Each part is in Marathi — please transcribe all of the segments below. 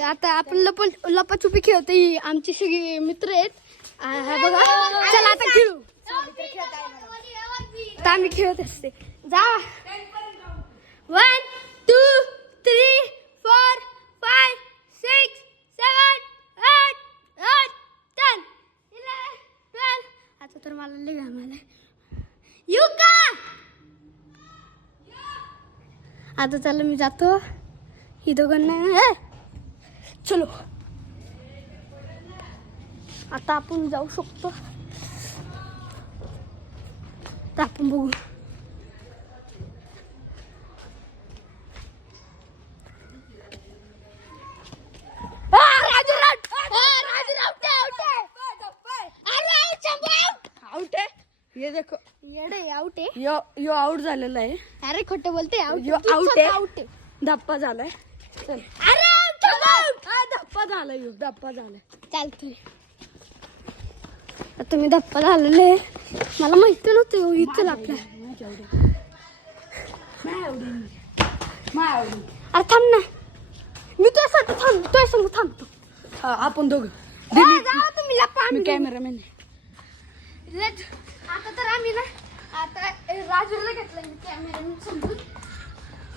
आता आपण लपाछुपी खेळतो. ही आमची सगळी मित्र आहेत. हा बघा, चला आता खेळू. आता आम्ही खेळत असते. जा 1 2 3 4 5 6 7 8 10 11 12. आता तर मला लय घाम आलाय. येऊ का? आता चला मी जातो. ही दोघांना चलो. आता आपण जाऊ शकतो. तर आपण बघू. ये देखो, येडे आउट आहे. यो आउट झालेला आहे. अरे खोटं बोलते. यो आउट आहे. धप्पा झालाय. चल. अरे धप्पा झाला. यो धप्पा झालाय. चालतोय. आता मी धप्पा झालेले. मला माहिती नव्हतं इथं आपल्या. अरे थांब ना, मी तुझ्यासाठी थांबतो. आपण दोघं. तुम्ही लपा. मी कॅमेरामॅन. आता तर आम्ही ना, आता राजूला घेतलं मी कॅमेरा समजून.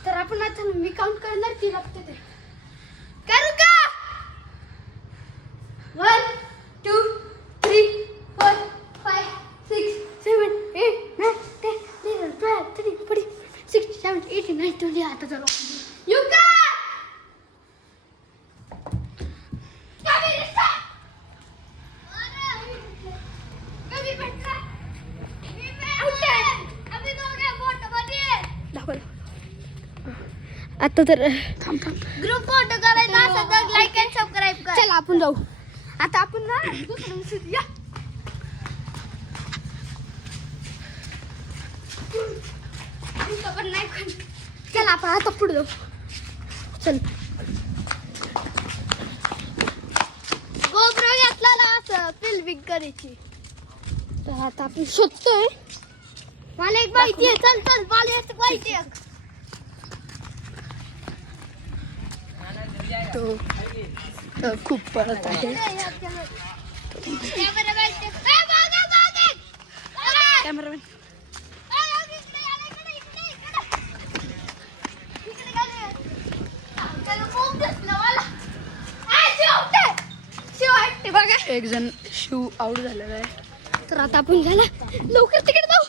तर आपण आता मी काउंट करणार ती लपते ते. करू का? 1 2 3 4 5 6 7 8 9 10 11 12 13 14 16 17 18 19 20. आता चलो. येऊ का? आता तर ग्रुप फोटो करायचा असेल तर लाईक अँड सबस्क्राइब करा. चला आपण जाऊ. आता आपण ना दुसऱ्या दिवशी या. चला आपण आता पुढे जाऊ. चल. गोप्रो घेतला ना असं फिल्मिंग करायची. तर आता आपण शोधतोय. मला एक माहिती आहे. चल मला एक माहिती आहे. तो खूप पळत आहे. कॅमेरामॅन. एक जण शिव आउट झालेला आहे. तर आता आपण झाला लवकर तिकडे जाऊ.